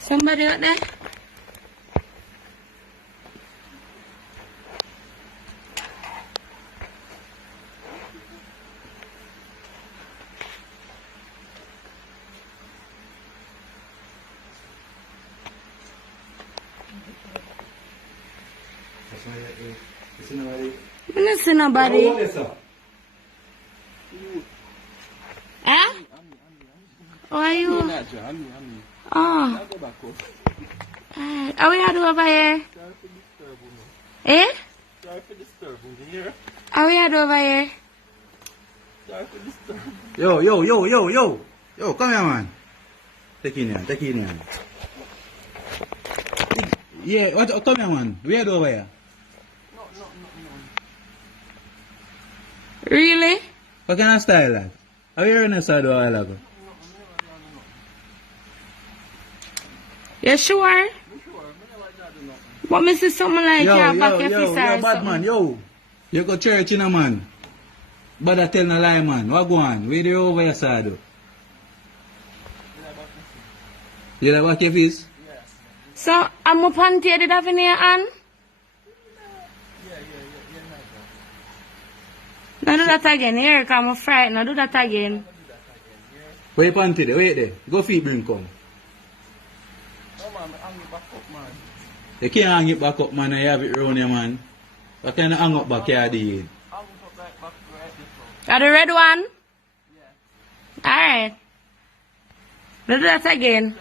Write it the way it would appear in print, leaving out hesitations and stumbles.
Somebody out there? I don't see nobody. Eh? How are you? Oh. How we are over here? Eh? How we are over here? Yo, come here, man. Take in here. Yeah, come here, man. We are over here. Really? What kind of style that? How you running side a while ago? You sure? But me see something like your back your fist or bad something. man, yo. You go church in a man. But I tell no lie, man. What go on? Where you over your side? You like back your fist? So, I'm up on did have in your hand? No, do that again. Here, come I'm frightened. No, do that again. Where you panty there? Wait there. Go feed bring come. You can't hang it back up, man, and you have it round here, man. What kind of hang up back here, did? Got the red one? Yeah. Alright. Do that again.